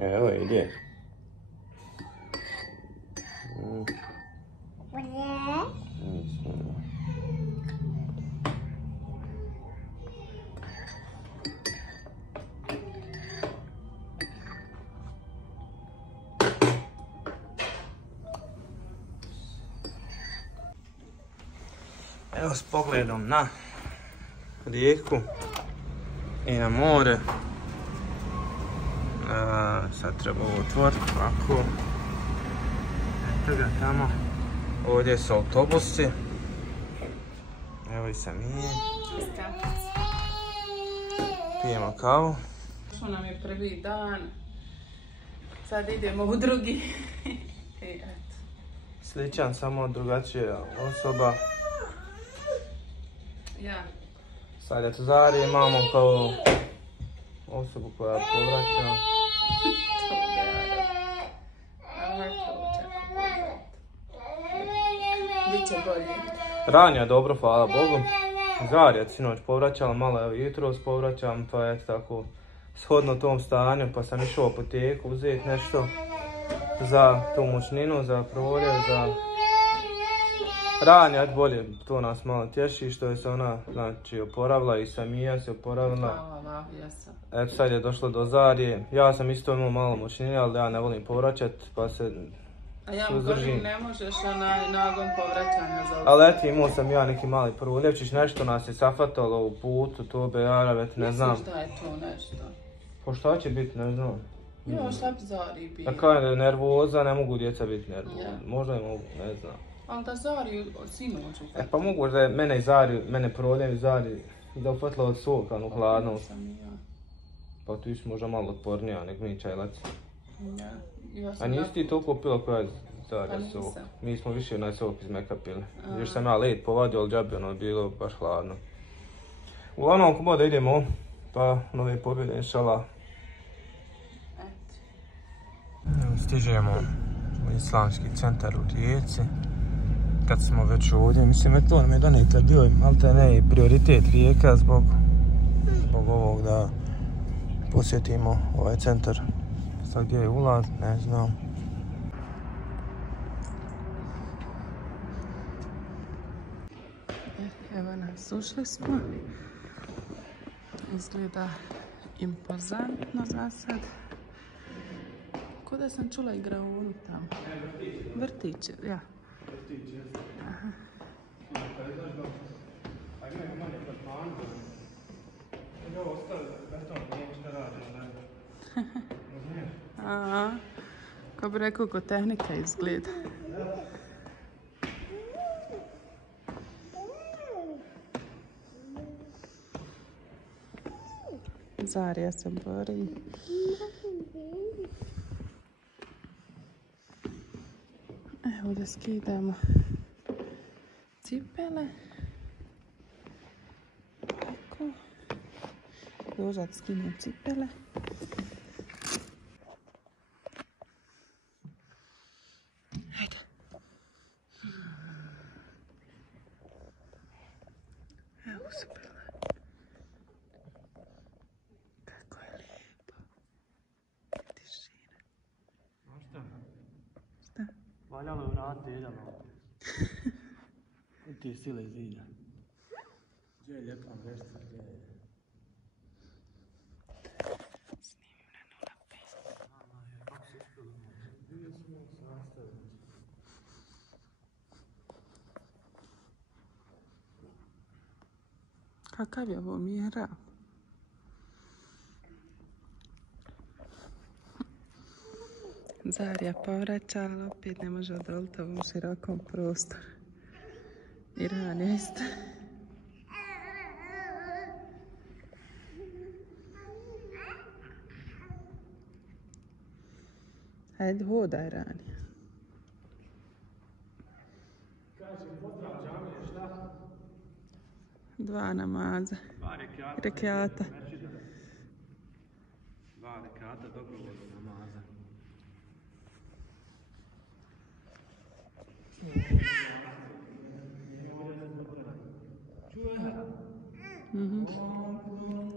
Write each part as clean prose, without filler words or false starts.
Evo ide. Evo s pogledom na rijeku i na more. Sad treba ovo otvoriti ovako. Eto ga tamo. Ovdje su autobusi. Evo i Samije. Pijemo kavu. Što nam je prvi dan. Sad idemo u drugi. Sličan, samo drugačija osoba. Ja. Sad eto Zari imamo kao osobu koja povraća. Biće bolje. Ranja je dobro, hvala Bogu. Zari je sinoć povraćala, malo evo jutros povraćam, pa je tako shodno tom stanju, pa sam išao u apoteku uzeti nešto za tu mučninu, za proljev, za... Ranja je bolje, to nas malo tješi što je se ona, znači, oporavila i Samija se oporavila. Eto sad je došlo do Zarije. Ja sam isto imao malo mučnine, ali ja ne volim povraćat, pa se a ja mu govorim, ne možeš nakon povraćanja za... Ali eto, imao sam ja neki mali proljevčić, nešto nas je safatalo u putu, to bejara, već ne znam. Misliš da je to nešto? Pa šta će biti, ne znam. Jo, šta bi Zari bio? Tako je nervoza, ne mogu djeca biti nervoza. Možda i mogu, ne znam. Ali da Zari sinoć ufatila. Pa mogu da je mene proljev i Zari da ufatila od soka, ono hladno. Pa ti si možda malo otpornija, nek mi čajlac. A nisi ti toliko pila koja je Zarija sok? Mi smo više onaj sok iz meka pili. Još sam ja led povadio, ali džabi ono je bilo baš hladno. Uglavnom, ako bude idemo, pa nove pobjede, inšala. Stižemo u islamski centar u Rijeci. Kad smo već ovdje, mislim to nam je donekle bio, ali to ne prioritet Rijeka zbog ovog da posjetimo ovaj centar. Sad gdje je ulaz, ne znam. Evo nas, ušli smo. Izgleda impozantno za sad. Ko da sam čula igra u onu tamo. Vrtić, ja. Vrtić, jesno. Aha. Kad izaš ga, a ima ga manje platmanu. I ovo ostali beton, nije šta radi, ne. Razumiješ? Aha. Ko bi rekao, ko tehnika izgleda. Zarija se bori. Evo da skidamo cipele. Tako. Dođa da skinem cipele. Hajde. Evo super. Kako je lijepo. Tišina. Znaš šta? Šta? Valjalo je vratiti jedan ovdje. I ti sile zida. Gdje je lijepa veštica, gdje je? Snimim na 0,5. Kako se ispilo? Bio smo u sastavu. Kakav je ovo mjera? Zarija povraća, ali opet ne može odoliti ovom širokom prostoru. I Ranja isto. Hajde, hodaj Ranja. Kaže, pozdrav džamije, šta? 2 namaza. 2 rekata. Rekiata. 2 rekata dobrovoljnog namaza.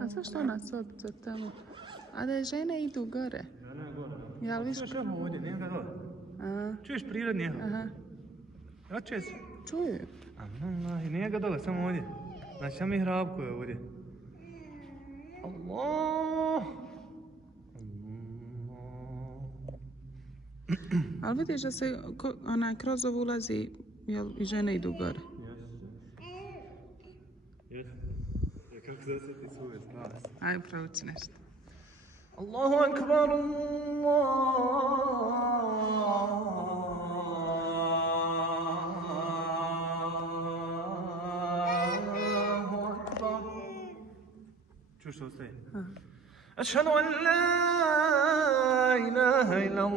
A zašto ona sobica tamo? A da žene idu gore. Žena je gore. Ja, ali viš... Čuješ evo ovdje, nije ga dole. Aha. Čuješ prirodni evo? Aha. Hoćeš? Čuju. I nije ga dole, samo ovdje. Znači, sam i hrabko je ovdje. Allah! Ali vidiš da se kroz ovo ulazi, jel i žene idu gore. Jesi. Kako se osjeti svoj glas? Ajde, prouči nešto. Allahu akbar, Allahu akbar. Čuš što ostaje? Ašhadu an la ilaha illa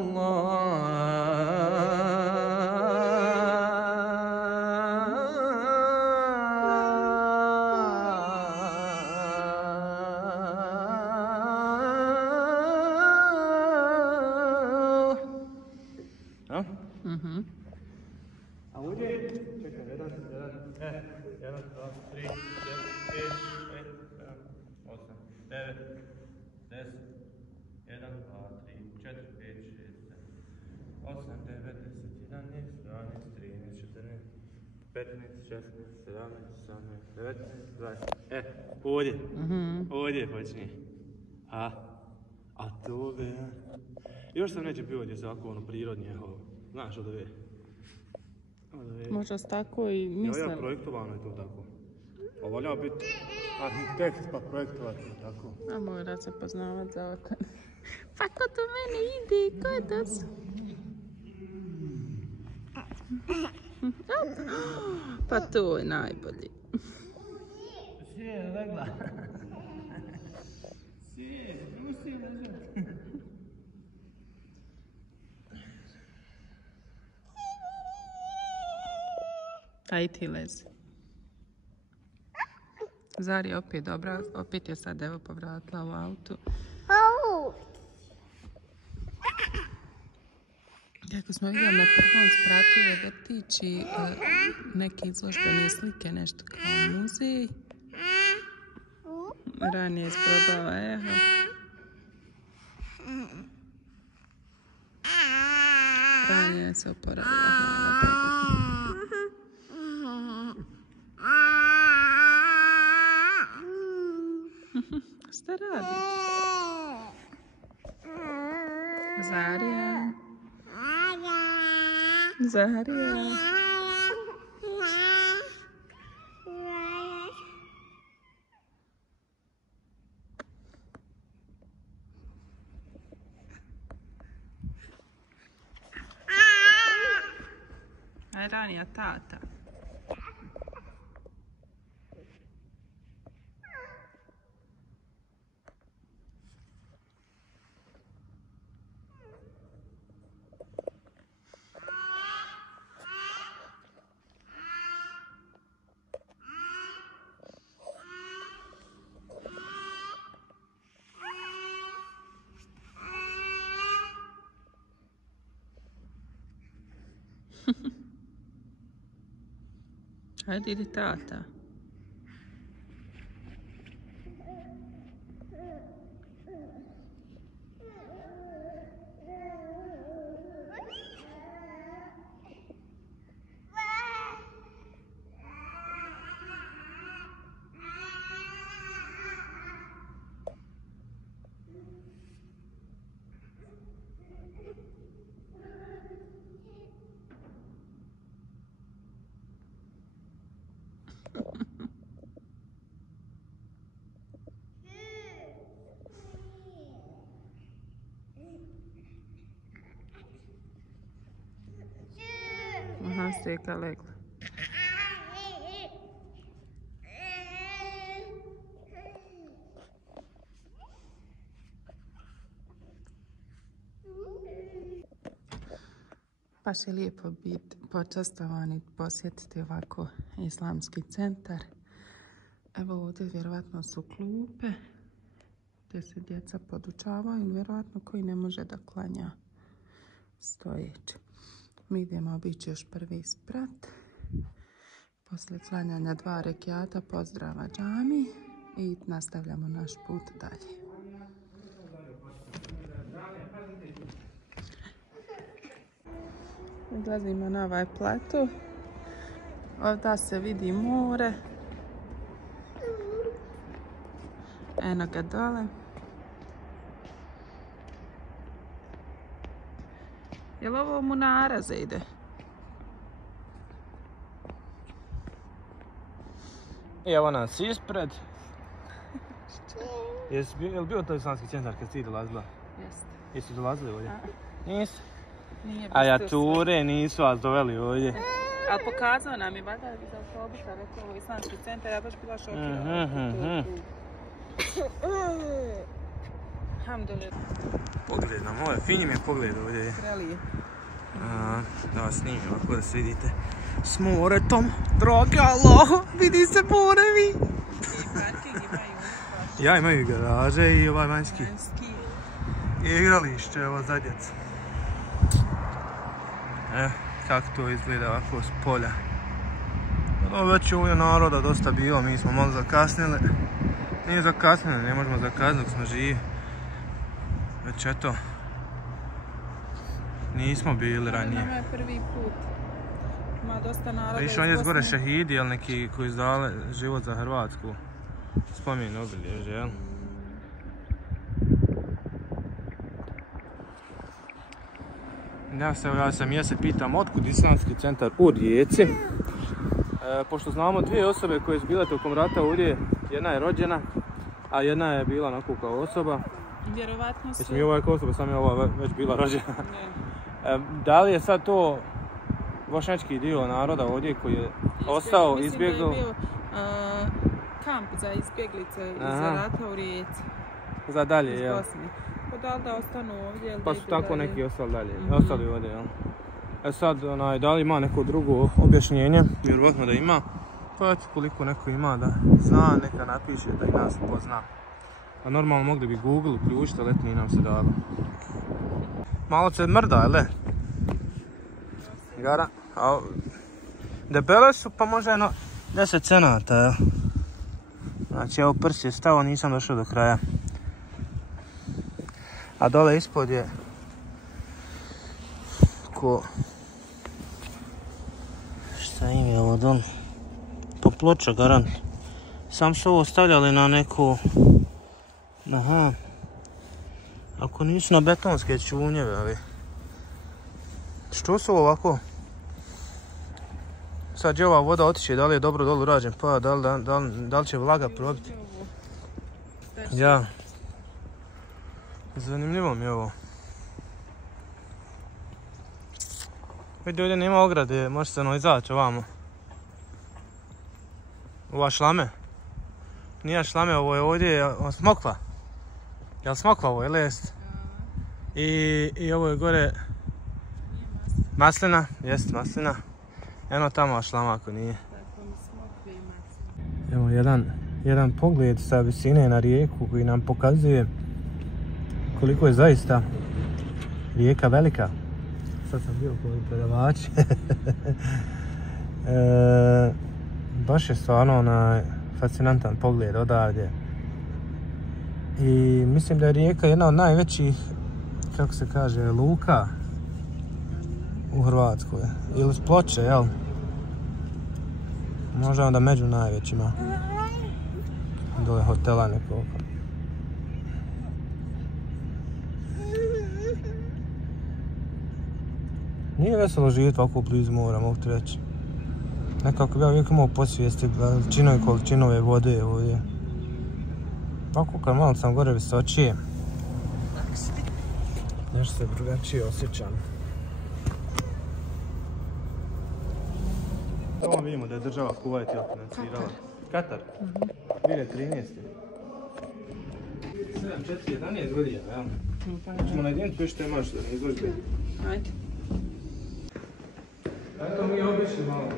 A ovdje, čekaj, 1, 2, 3, 4, 5, 6, 7, 8, 9, 10, 1, 2, 3, 4, 5, 6, 7, 8, 9, 10, 11, 12, 13, 14, 15, 16, 17, 18, 19, 20. Ovdje, ovdje počni. A to be... Još sam neće bio ovdje za ovako ono prirodnije, znaš od ove. Možda s tako i mislim. Ja projektovano je to tako. A valja biti arhitekt pa projektovati tako. A mora se poznavat za otan. Pa ko to mene ide? Ko je to? Pa to je najbolji. Sjed, legla. Sjed, pusti ležati. Aj ti lezi. Zari opet dobra, opet je sad evo povratila u autu. Kako smo vidjeli na prvom spratu je vrtić i neke izložbene slike, nešto kao muzej. Ranije isprobava eho. Ranije se oporavila. Šta radi? Zarija. Zarija. Aj ranija tata. Hajde, idi tata. Aha, Steka legla. Baš je lijepo biti počastovan i posjetiti ovako islamski centar. Evo ovdje vjerovatno su klupe gdje se djeca podučavaju, vjerovatno koji ne može da klanja stojeći. Mi idemo obići još prvi sprat. Poslije klanjanja 2 rekiata pozdrava džami i nastavljamo naš put dalje. Izlazimo na ovaj plato. Ovdje se vidi more. Eno ga dole. Jel ovo Munara ide? Evo nas ispred. Jel bio to islamski centar kad si ti dolazila? Jeste. Jesi dolazili ovdje? Nisu? Nije. A ja ture nisu vas doveli ovdje. Ali pokazao nam je valjda iz autobusa, rekao ovo islamski centar, ja baš bila šokirana. Alhamdulillah. Pogled na more, fin im je pogled ovdje. Kreli je. Da vas snimim ovako da se vidite s moretom. Dragi Allah, vidi se morevi. I parking imaju. Ja, imaju garaže i ovaj vanjski. Igralište, evo za djecu. Kako to izgleda ovako s polja. Već je ovdje naroda dosta bilo, mi smo malo zakasnili. Nije zakasnili, ne možemo zakasniti dok smo živi. Već eto, nismo bili ranije. Nama je prvi put. Ima dosta naroda iz Više on je zgore šehidi, jel neki koji zdale život za Hrvatsku. Spomin obilježje, jel? Ja se pitam otkud islamski centar u Rijeci. Pošto znamo dvije osobe koje su bile tokom rata ovdje, jedna je rođena, a jedna je bila onako kao osoba. Vjerovatno su. Jesam i ova kao osoba, sam je ova već bila rođena. Da li je sad to bošnjački dio naroda ovdje koji je ostao, izbjegao? Mislim da je bio kamp za izbjeglice iz rata u Rijeci. Za dalje, jel? Iz Bosne. Da li da ostanu ovdje ili pa su tako dalje? Neki ostali dalje, ostali ovdje, jel? Sad, da li ima neko drugo objašnjenje? Vjerovatno da ima. Pa eto, koliko neko ima da zna, neka napiše da i nas pozna. A normalno mogli bi Google uključiti, ali nije nam se dalo. Malo se mrda, jel? Gara. Debele su pa možda jedno 10 cenata, jel? Znači, evo prst je stao, nisam došao do kraja. A dole ispod je ko... Šta im je ovo dole? Pa ploča, garant. Sam su ovo stavljali na neku... Aha. Ako nisu na betonske čunjeve, ali... Što su ovako? Sad će ova voda otići, da li je dobro dolu rađen, pa da li će vlaga probiti? Ja. Zanimljivo mi je ovo. Vidi, ovdje nema ograde, može se izaći ovamo. Ova šlame. Nije šlame, ovo je ovdje smokva. Jel smokva ovo, ili jest? I ovo je gore maslina, jest maslina. Eno tamo šlama ako nije. Evo jedan pogled sa visine na rijeku koji nam pokazuje koliko je zaista rijeka velika. Sad sam bio koji predavač. Baš je stvarno fascinantan pogled odavdje. I mislim da je rijeka jedna od najvećih, kako se kaže, luka u Hrvatskoj. Ili s Ploče, jel? Možda onda među najvećima. Dole hotela nekoliko. Nije veselo živjeti ovako blizu mora, mogu ti reći. Nekako bi ja uvijek imao posvijesti veličinu i količinu ove vode ovdje. Ovako kad malo sam gore visočije, nešto se drugačije osjećam. Ovo vidimo da je država Kuvajt financirala. Katar? 2013. 7-4-11 godina, jel? Ćemo na jedinicu što imaš da ne izložbi. Ajde. Eto mi obišli malo.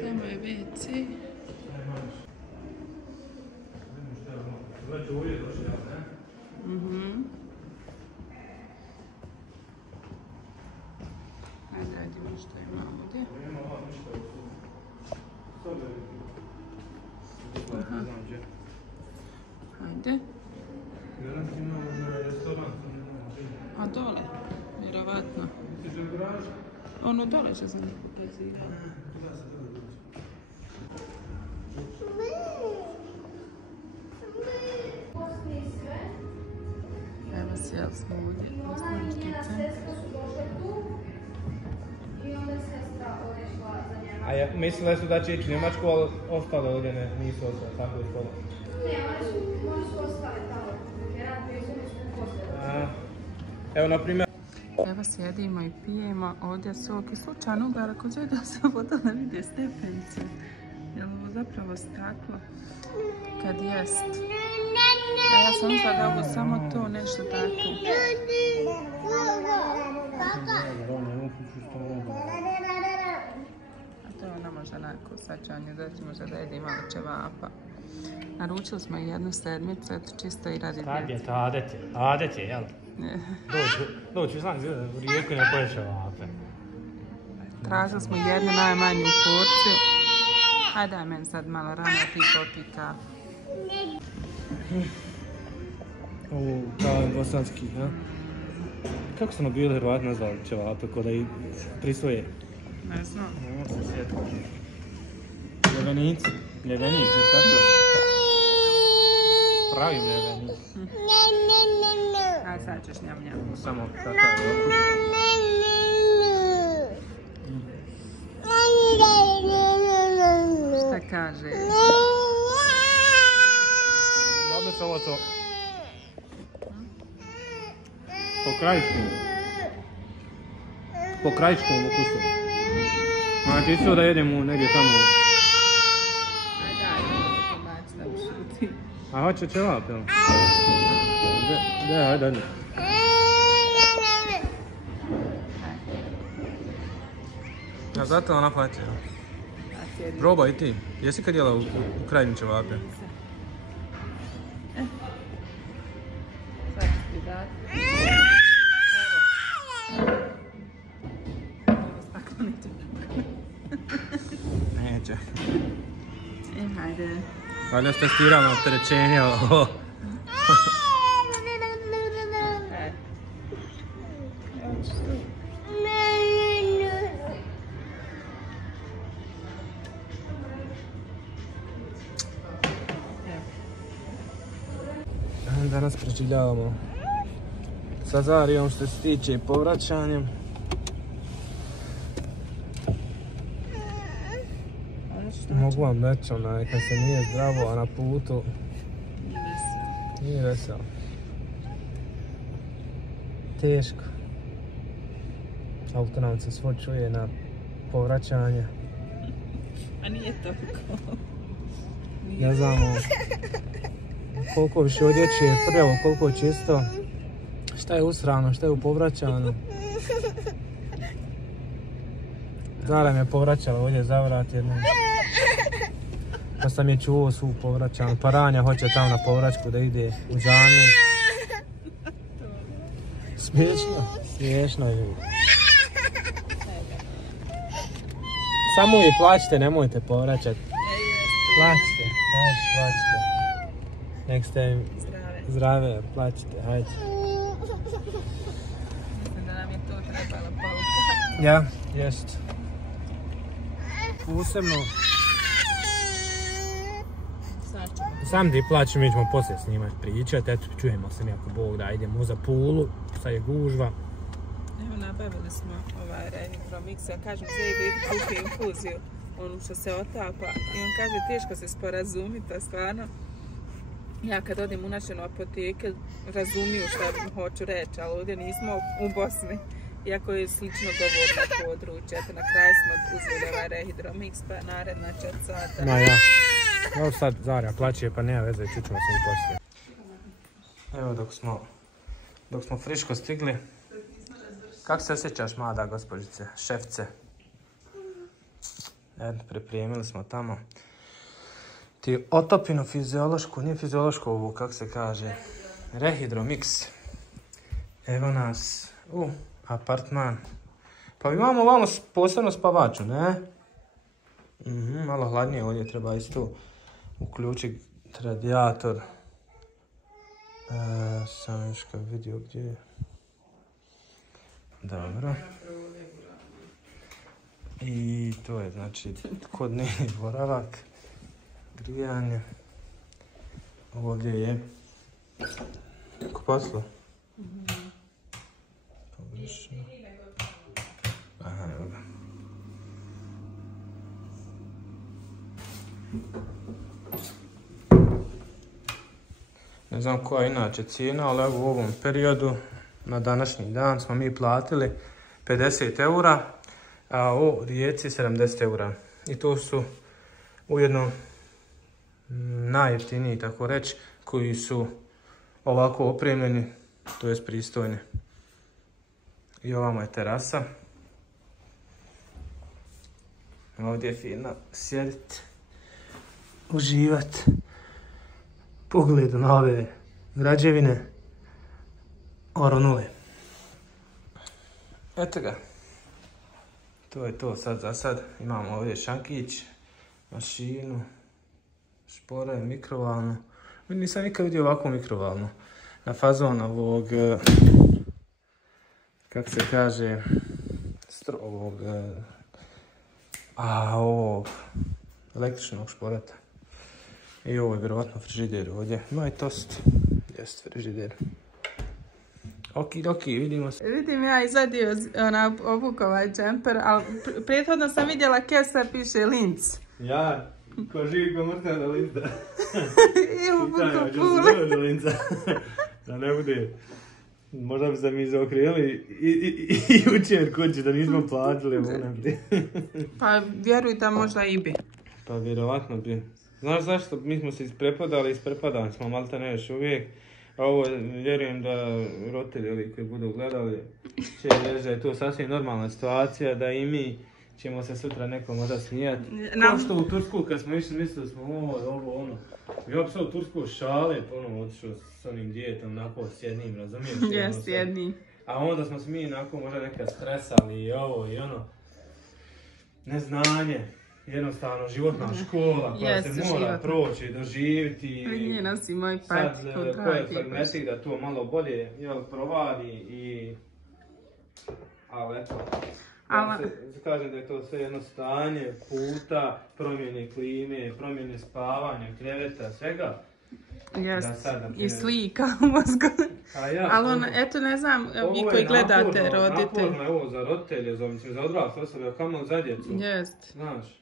Tamo je WC. Vidimo što je ono. Već uvijek došli, jel ne? Ajde, radimo što ima ovdje. Ima ovo ništa u sobe. Ajde. Garant ima restoran, sam ne znam. A dole, vjerovatno. Ono dole će sam pokazivati. Evo sjeli smo ovdje u Islamski centar. A ja mislila su da će ići u Njemačku, ali ostale ovdje nisu ostale, tako je spolo. Oni su ostali tamo, jer rad bio su posljedno. Evo, na primjer... Evo sjedimo i pijemo, ovdje sok i slučajno ugar, ako će da se voda ne vide stepenice. Je li ovo zapravo staklo? Kad jest. A ja sam mislila da je ovo samo to, nešto tako. A to ona može onako sačanje, da može da jedi malo ćevapa. Naručili smo jednu sedmicu, eto čisto i radi Kad je to adet je, jel? Doći, znam, u Rijeku ne pojeće vape. Tražili smo jednu najmanju porciju. Ajde, daj meni sad malo rano, ti popi kafu. Ovo, kao bosanski, ha? Kako su nam bili Hrvati nazvali ćevape, ko da i prisvoje? Ne znam. Ne se sjetiti. Ljevenici. Ljevenici, ne tako? Pravi ljevenici. Ajde, sad ćeš njam. Samo kakav je okus. Šta kaže? Dobro se ovo to... Po krajičkom ukusu. Znači isto da jedemo negdje tamo. Ajde, baci da ušuti. A hoće ćevap, jel? Ajde. A zato ona pati, jel? Probaj i ti. Jesi kad jela u krajini ćevape? Sad ću ti dati. Evo staklenite. Neće. Hajde. Valjda ste testirali opterećenje, ovo. Danas preživljavamo sa Zarijom što se tiče povraćanjem. Mogu vam reći, kad se nije zdravo, a na putu nije veselo. Teško. Auto nam se svo čuje na povraćanje. A nije toliko. Ne znamo koliko više odjeće, prvo koliko je čisto, šta je usrano, šta je u povraćanu. Zara me je povraćala ovdje za vrat jednom. Pa sam je čuo svu povraćanu, pa Ranja hoće tamo na povraćku da ide u džamiju. Smiješno je. Samo vi plaćite, nemojte povraćati. Plaćite. Nek ste im zdrave, plaćite, hajde. Mislim da nam je to trebalo pouka. Ja, jest. Posebno. Sam ti plaću, mi ćemo poslije snimati, pričati, eto, čujemo se nekako Bog da idemo za Pulu, sad je gužva. Evo, nabavili smo ovaj Rehidromix, ja kažem, Zebi kupi infuziju, onu što se otapa, i on kaže, teško se sporazumiti, a stvarno, ja kad odim u našu apoteke, razumiju što hoću reći, ali ovdje nismo u Bosni, iako je slično govorno područje, eto, na kraju smo uzeli ovaj Rehidromix, pa naredna 4 sata. Ma ja. Evo sad Zarja plaće, pa nema veze, čućemo se i poslije. Evo dok smo friško stigli. Kako se osjećaš, mlada gospođice, šefce? Pripremili smo tamo ti otopinu fiziološku, nije fiziološku ovu, kako se kaže, Rehidromix. Evo nas u apartman. Pa imamo ovamo posebno spavaču, ne? Malo hladnije ovdje, treba isto uključiti radijator. Sam još kad vidio gdje je. Dobro. I to je znači kod dnevni boravak, grijanje. Ovdje je kupatilo. Površno. Aha, evo ga. Ne znam koja je inače cijena, ali evo u ovom periodu, na današnji dan, smo mi platili 50 eura, a u Rijeci 70 eura. I to su ujedno najjeftiniji, tako reći, koji su ovako opremljeni, to jest pristojni. I ovamo je terasa. Ovdje je fino sjediti, uživati pogledu na ove građevine oronule. Eto ga. To je to sad za sad. Imamo ovdje šankić, mašinu, špore, mikrovalnu. Nisam nikad vidio ovakvu mikrovalnu. Na fazon ovog, kako se kaže, ovog električnog šporeta. I ovo je vjerovatno frižider ovdje. Ima i tost. Jest frižider. Okidoki, vidimo se. Vidim ja izvadio obukao ovaj džemper, ali prethodno sam vidjela kesa piše Linz. Ja, ko živi ko mrtav do Linza. I obukao pule. Do Linza. Da ne bude. Možda bi se mi zaokrijeli i jučer kući da nismo platili. Pa vjeruj da možda i bi. Pa vjerovatno bi. Znaš zašto? Mi smo se isprepadali smo malte ne još uvijek. A ovo vjerujem da roditelji ovi koji budu gledali će reći da je to sasvim normalna situacija, da i mi ćemo se sutra neko možda smijati. Kao što u Tursku kad smo išli mislili smo ovo ono. Ja bi sad u Tursku šale ponovno otišao s onim dijetom, onako s jednim, razumiješ? Jes, jednim. A onda smo se mi onako možda neka stresali i ovo i ono. Neznanje. Jednostavno životna škola koja se mora proći, doživjeti. Nije nosi moj patik od sad koje fragmenti da to malo bolje provadi i... Ali eto, ja se kažem da je to sve jedno stanje, puta, promjene klime, promjene spavanja, kreveta, svega. Jest, i slika u mozgu. Ali eto ne znam, vi koji gledate roditelj. Naporno je ovo za roditelje, za odrasle osobe, kamo za djecu. Jest. Znaš.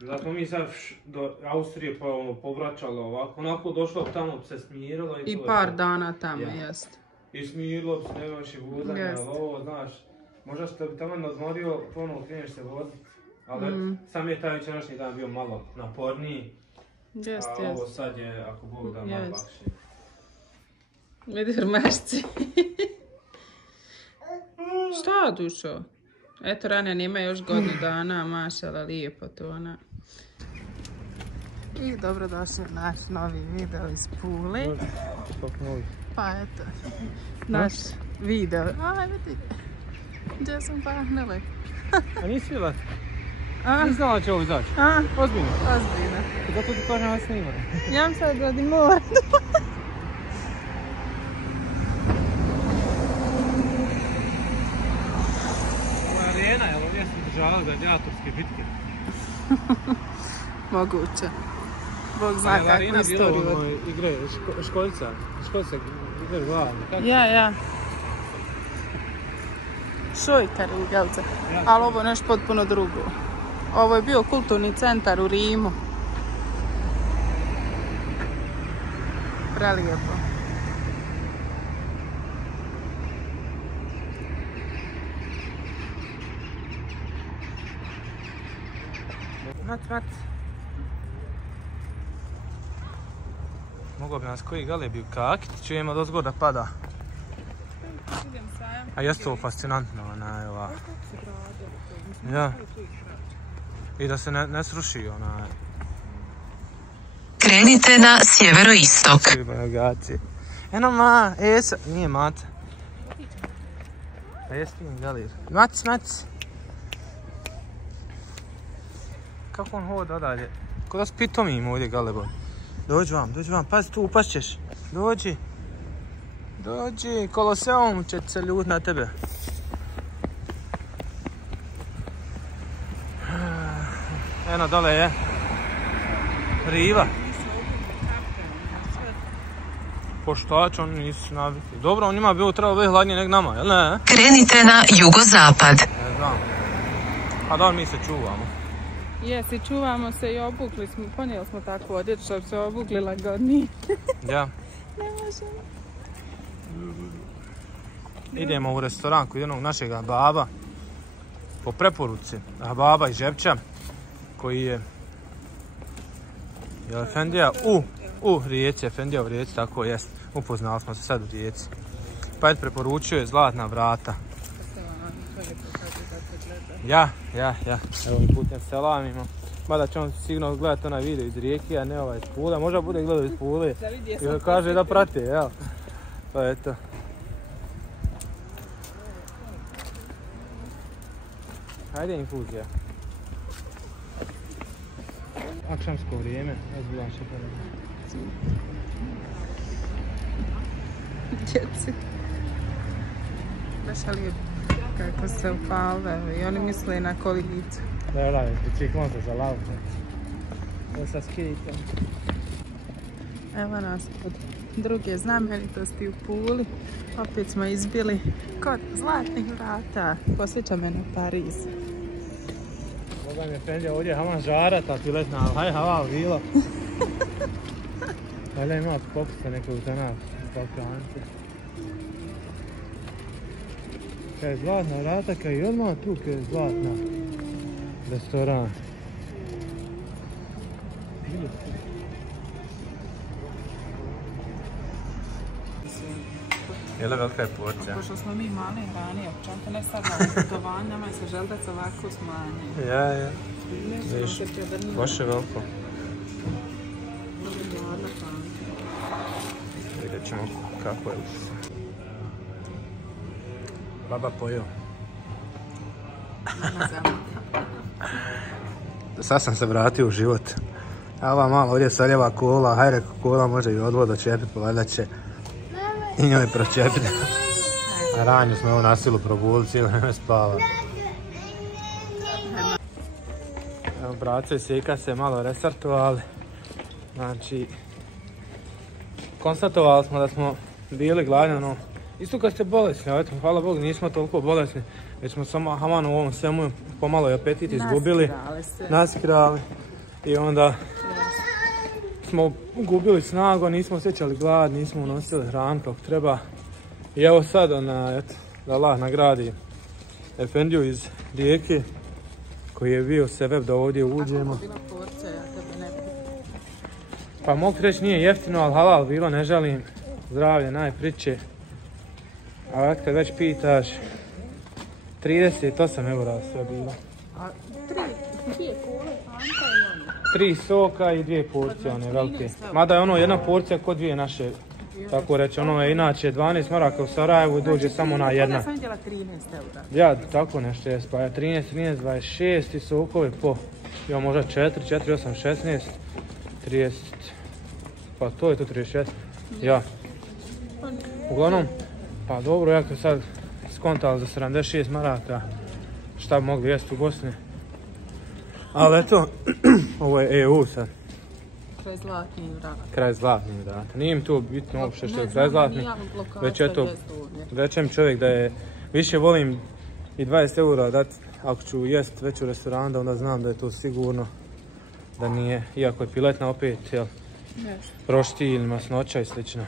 Da smo mi sad do Austrije pa povraćali ovako, onako došlo tamo se smirilo i to. I par dana tamo, jest. I smirilo se, nema više vozanja, ali ovo, znaš, možda što bi tamo odmorio, ponovno kreneš se voziti. Ali sam je taj večerašnji dan bio malo naporniji, a ovo sad je, ako Bog da, malo lakše. Vidiš mašci. Šta, dušo? Eto, Ranja nema još godinu dana, mašala, lijepo to ona. I dobrodošli u naš novi video iz Pule. Pa eto, naš video. Aj, vidi, gdje sam pahnila? A nisi vidjela? Nisi znala će ovo izaći? Ozbiljno? Ozbiljno. Zato ti kažem vas snima. Ja vam sad radim mora. Arena, jel ovdje sam držala gladiatorske bitke? Moguće. Bog zna kakvu istoriju. Arena bilo igre školjca igre glavne. Ja. Šojkar u Gelce. Ali ovo je nešto potpuno drugo. Ovo je bio kulturni centar u Rimu. Prelijepo. Vat. Mogao bi nas koji galebi ukakiti, čujemo do zgora pada. A jeste ovo fascinantno, onaj ova. Ja. I da se ne sruši onaj. Krenite na sjeveroistok. Eno nije Mate. A jeste im galir. Mac. Kako on hoda dalje? Ko da spitomim ovdje galebo. Dođi vam, pazi tu, upast ćeš. Dođi, Koloseum će se ljut na tebe. Eno dole je riva. Poštač, oni nisu navikli. Dobro, on njima bilo trebalo biti hladnije nek nama, jel ne? Krenite na jugozapad. Ne znam. A da mi se čuvamo. Jesi, čuvamo se i obukli smo, ponijeli smo takvu odjeću što bi se obukli lagodniji. Ja. Ne možemo. Idemo u restoran kod jednog našeg baba po preporuci baba iz Žepča koji je Efendija u Rijeci, Efendija u Rijeci, tako jest. Upoznali smo se sad u Rijeci. Pa je preporučio je Zlatna vrata. Ja. Evo mi putem selamima. Mada će on sigurno gledati onaj video iz Rijeke, a ne ovaj iz Pule. Možda bude gledao iz Pule. I kaže da prate, jel? Pa eto. Hajde infuzija. Akšamsko vrijeme, ozbiljan super. Djeci. Baš lijepo kako se upale i oni misle na koligicu. Da, biciklom se zalavite. Ovo sa skitom. Evo nas od druge znamenitosti u Puli. Opet smo izbili kod Zlatnih vrata. Posjeća me na Pariz. Boga mi je Efendija ovdje haman žarata, piletna, haj hava vila. Valjda ima popuste nekog za nas, Balkance. Kaj je Zlatna vrata, kaj je odmah tu kaj je Zlatna restoran. Je li velika je porcija? Pošto smo mi mali hrani, općanke ne stavljamo putovanje, nama je se želdac ovako smanji. Ja. Viš, baš je veliko. Vidjet ćemo kako je ukus. Baba pojeo. Sad sam se vratio u život. A ova malo ovdje soljeva kola, hajde kola može i odvod dočepiti, pa valjda će i njoj pročepiti. A ranju smo ovo na silu probuli, cijelo vrijeme spava. Evo, braco i sika se malo restartovali. Znači, konstatovali smo da smo bili gladni, ono, isto kad ste bolesni, a eto, hvala Bogu, nismo toliko bolesni, već smo samo haman u ovom svemu pomalo i apetit izgubili. Naskirali. I onda smo gubili snagu, nismo osjećali glad, nismo unosili hranu kako treba. I evo sad, eto, da Allah nagradi Efendiju iz Rijeke, koji je bio sebeb da ovdje uđemo. Pa mogu reći nije jeftino, ali halal bilo, ne žalim. Zdravlje najpriče. A ako te već pitaš, 38 eura sve bilo. A dvije kule, fanta i 3 soka i 2 porcije, one velike. Mada je ono jedna porcija kod 2 naše, tako reći. Ono je inače 12 maraka u Sarajevu i dođe samo na jedna. Ja sam vidjela 13 eura. Ja, tako nešto jest, pa je 13, 26 i sokove po, evo možda 4, 8, 16, 30, pa to je to 36, ja. Uglavnom, pa dobro, ja kad sad skontali za 76 maraka, šta bi mogli jesti u Bosni. Ali eto, ovo je EU sad. Kraj Zlatnih vrata. Kraj Zlatnih vrata. Nije im to bitno uopšte što je kraj Zlatnih. Već eto, rečem čovjek da je, više volim i 20 eura dati ako ću jest već u restoranu, da onda znam da je to sigurno. Da nije, iako je piletna opet, jel? Rošti ili masnoća i slično.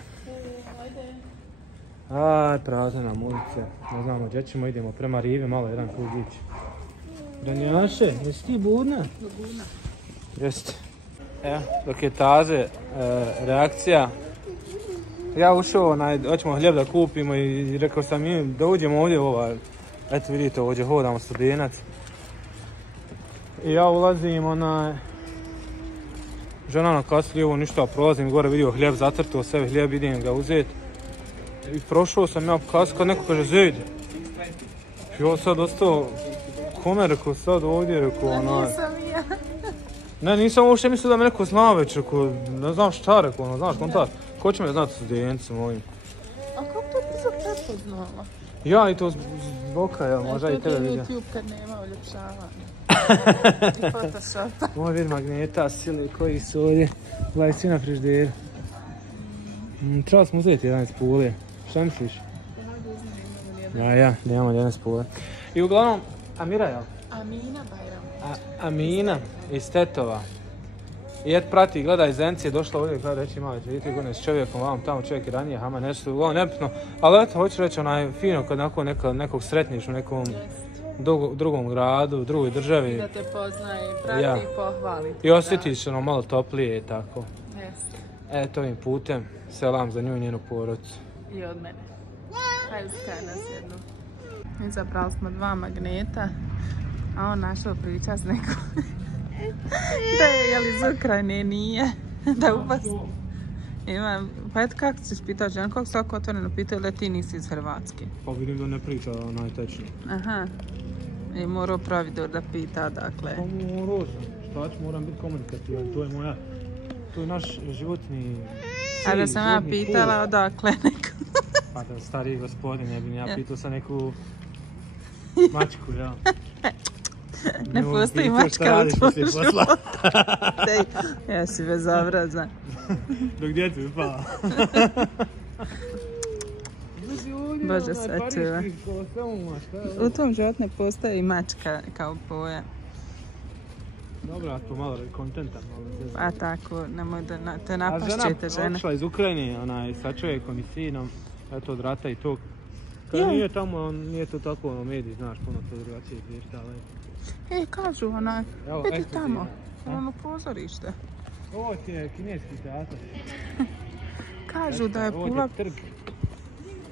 Aj, prazne nam ulice. Ne znamo gdje ćemo, idemo prema rivi, malo jedan krugić. Danjaše, jesi ti budna? Budna. Jeste. Evo, dok je taze reakcija. Ja ušao, hoćemo hljeb da kupimo i rekao sam im da uđemo ovdje u ovaj. Eto vidite, ovdje hodamo Studenac. I ja ulazim, žena na kasu lijevo ništa, prolazim gore, vidio hljeb, zacrtao sebe hljeb, idem ga uzeti. I prošao sam ja po kasu kad neko kaže Zed. Ja sad ostao, kome rekao sad ovdje, rekao Nisam ja. Ne, nisam uopšte mislio da me neko zna već, rekao, ne znam šta rekao, znaš kontakt. Ko će me znati Studencem ovim? A kako to brzo prepoznala. Ja, i to zboka, jel, možda i tebe vidio. To je YouTube kad nema uljepšavanja. I Photoshopa. Moj vid magneta, sili koji su ovdje. Gledaj, svi na frižderu. Trebali smo uzeti 11 pulije. Šta misliš? Ja, nemamo 11 pulije. I uglavnom, Amira, jel? Amina Bajram. Amina iz Tetova. I et prati, gledaj, Zenci je došla ovdje, kada reći imali 3 godine s čovjekom, vam tamo čovjek je ranije, hama nešto, uglavnom nebitno. Ali eto, hoću reći, onaj fino kad nakon nekog sretniš u nekom drugom gradu, u drugoj državi. Da te poznaje, prati i pohvali. I osjetiš ono malo toplije i tako. Jeste. Eto, ovim putem, selam za nju i njenu porodicu. I od mene. Hajde skaj nas jednu. Izabrali smo 2 magneta, a on našao priča s nekom. Da je li iz Ukrajine, nije. Da upas. Imam, pa eto kako ćeš pitao žena, kako se oko otvoreno pitao da ti nisi iz Hrvatske? Pa vidim da ne priča najtečnije. Aha. I morao pravidor da pita, dakle. Pa morao sam, šta ću, moram biti komunikativan, to je naš životni cilj. A da sam ja pitala odakle neko. Pa da stariji gospodin, ne bi ja pitao sa neku mačku, ja. Ne postoji mačka u tvojom životu. Ja si bezobrazan. Dok djecu je pala. Bože sačuva. U tom životu ne postoji mačka kao pojam. Dobro, a to malo kontenta. A tako, nemoj da te napašćete žene. A žena odšla iz Ukrajine, sa čovjekom i sinom, eto od rata i tog. Kada nije tamo, nije to tako ono mediji, znaš, puno to drugačije izvješta, ali... kažu onaj, vidi tamo, ono pozorište. Ovo ti je kineski teatar. Kažu da je Pula...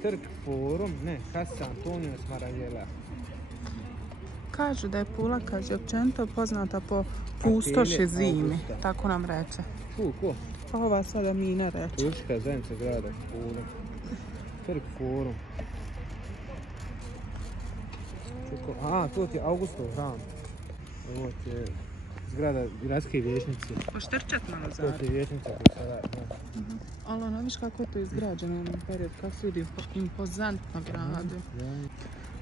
Trg forum, ne, Casa Antonio Smaragdela. Kažu da je Pula, kaže, općenito poznata po pustoši zimi, tako nam reče. Ko? Pa ova sada Mina reče. Turska zajednica grada Pula. Trg forum. A, to ti je Augustov hram. Ovo ti je zgrada gradske vijećnice. Poštrčat malo zada. To ti je vijećnica koja se radi. Ali ono, viš kako je to izgrađeno u onom periodu, kako se vidi impozantno gradu.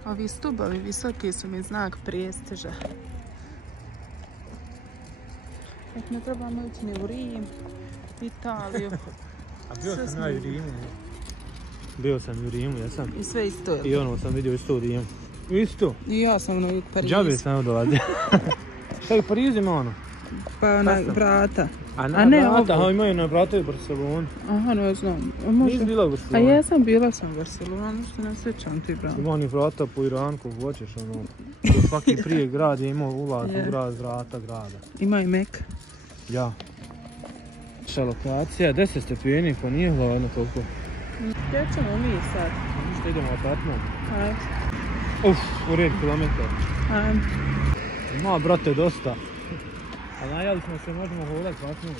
Ovi stubovi visoki su mi znak prestiža. Ne trebamo ići ni u Rim, Italiju. A bio sam ja i u Rimu. Bio sam i u Rimu, jesam. I sve isto. I ono sam vidio isto u Rimu. Isto? I ja sam ono u Parizu. Džabe sam ono dolazio. Šta je u Parizu ima ono? Pa ona vrata. A ne vrata, aha, imaju na vrata u Barceloni. Aha, ne znam. Nisi bila u Barceloni? A jesam, bila sam u Barceloni, što ne sjećam ti vrata. Ima oni vrata po Iranu, kako hoćeš, ono. Svaki prije grad je imao ulaz u grad, vrata grada. Ima i Meka. Ja. Naša lokacija, 10 stepeni, pa nije hladno toliko. Gdje ćemo mi sad? Što idemo u apartman? Ajde. U red kilometar. Ajde. Ima, brate, dosta. A najavili smo se, možemo hodati kasnije.